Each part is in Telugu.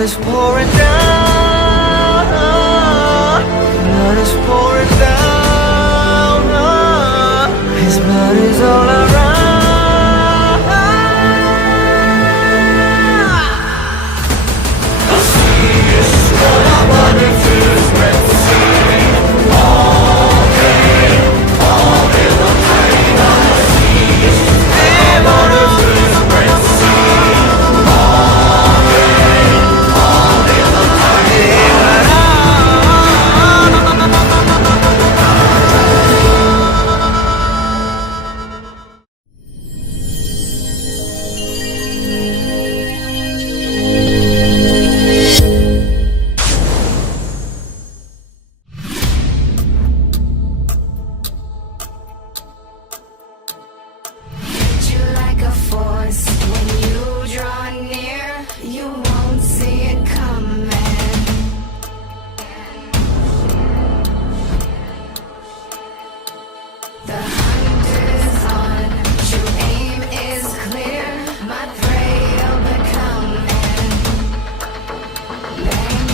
blood is pouring down, blood is pouring down, his blood is all around. The sea is swollen, but it is Red Sea. All day, all in the pain of the sea is swollen, but it is Red Sea. All day, all in the pain of the sea. You like a force when you draw near, you won't see it coming. The hunt is on, true aim is clear, my prey you're becoming. Bang.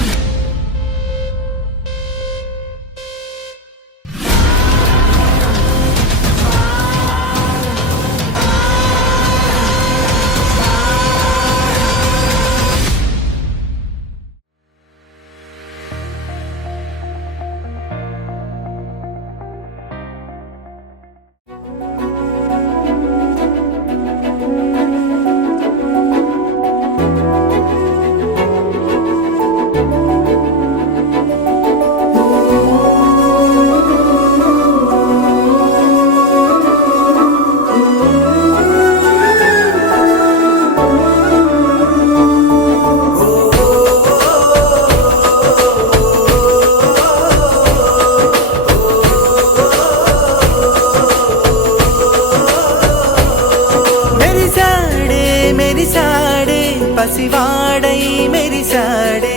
మెరిసాడే పసివాడై మెరిసాడే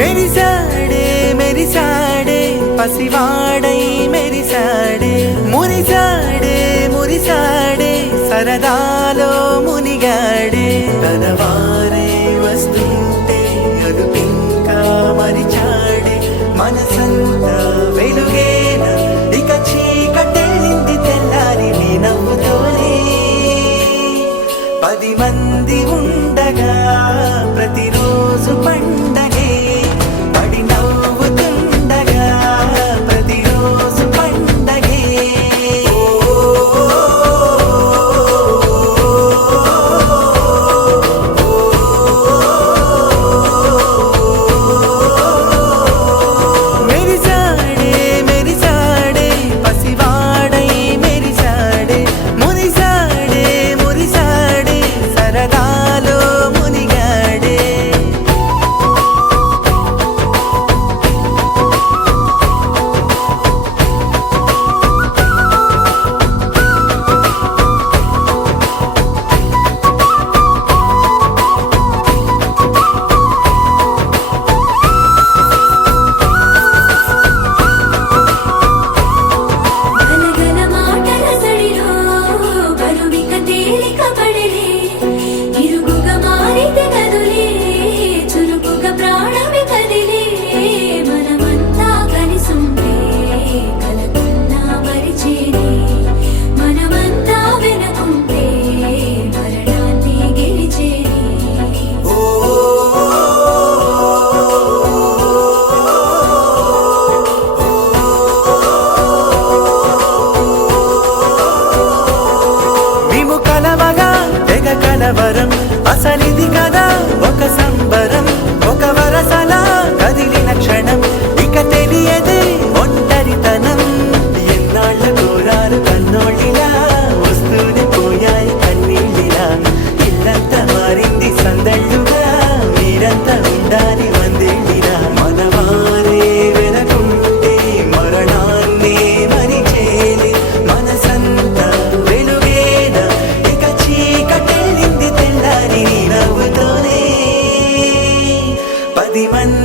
మెరిసాడే మెరిసాడే పసివాడై మెరిసాడే మురిసాడే మురిసాడే సరదాలో మునిగాడే తనవారే వస్తుంటే అదుపింకా మరిచాడే మనసంతా వెలుగేన ఇక చీకటెళ్ళింది తెల్లారి నీ నవ్వుతోనే 10 మంది ఉండగా ప్రతిరోజు పండగే పడి నవ్వుతుండగా ప్రతిరోజు పండగే మెరిసాడే మెరిసాడే పసివాడై మెరిసాడే మురిసాడే మురిసాడే సరదాలో మునిగాడే గనగన మాటల సడిలో బరువిక తేలిక పడలే ఇరుగుగా మారితే కదులే చురుకుగా ప్రాణమే కదిలే మనమంతా కలిసుంటే కలకున్నా మరిచేనే మనమంతా వెనకుంటే మరణాన్ని గెలిచేనే మేము కలవగా తెగ కలవరం అసలిది కదా ఒక సంబరం ఒక వరసలా కదిలిన క్షణం ఇక తెలియదే ఒంటరితనం ఎన్నాళ్ళ కోరారు కన్నోళ్ళిలా వస్తూనే పోయాయి కన్నీళ్ళిలా ఇల్లంతా మారింది సందళ్ళుగా మీరంతా ఉండాలి వందేళ్ళిలా మనవారే వెనకుంటే మరణాన్నే మరిచేలే మనసంతా వెలుగేన ఇక చీకటెళ్ళింది తెల్లారి నీ నవ్వుతోనే 10 మంది